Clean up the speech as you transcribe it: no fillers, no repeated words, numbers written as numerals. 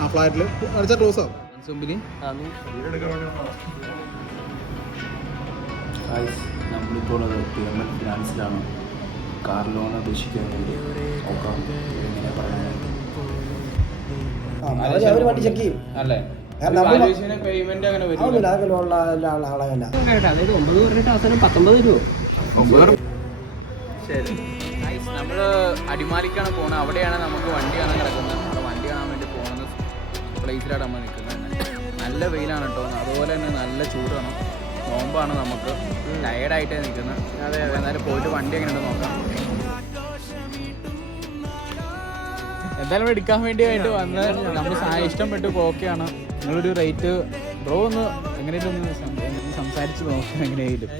ആ ഫ്ലാറ്റിൽ അടിച്ച ക്ലോസ് ആവും. നമ്മളിപ്പോൾ പിരമിഡ് ഫിനാൻസിലാണ് കാർ ലോൺ അപേക്ഷിക്കാൻ വേണ്ടി നോക്കാം. എങ്ങനെ പറയാനായിട്ട് വണ്ടി ചെക്ക് ചെയ്യും അല്ലേ? പേയ്മെന്റ് അങ്ങനെ അതായത് 9 പറഞ്ഞിട്ട് അവസാനം 19 രൂപ. ശരി, നമ്മള് അടിമാലിക്കാണ് പോകുന്നത്. അവിടെയാണ് നമുക്ക് വണ്ടി കാണാൻ കിടക്കുന്നത്. നമ്മുടെ വണ്ടി കാണാൻ വേണ്ടി പോകുന്ന പ്ലേസിലാണ് നമ്മൾ നിൽക്കുന്നത്. നല്ല വെയിലാണ് കേട്ടോ, അതുപോലെ തന്നെ നല്ല ചൂടാണ്. നോമ്പാണ്, നമുക്ക് ടയേർഡായിട്ടേ നിൽക്കുന്നത്. അതെ, എന്നാലും പോയിട്ട് വണ്ടി എങ്ങനെയുണ്ട് നോക്കാം. എന്തായാലും എടുക്കാൻ വേണ്ടിയായിട്ട് വന്ന് നമ്മൾ ഇഷ്ടപ്പെട്ടു. ഓക്കെയാണ്. നിങ്ങളൊരു റേറ്റ് ബ്രോ ഒന്ന് എങ്ങനെയായിട്ട് ഒന്ന് സംസാരിച്ച് നോക്കാം. എങ്ങനെയായാലും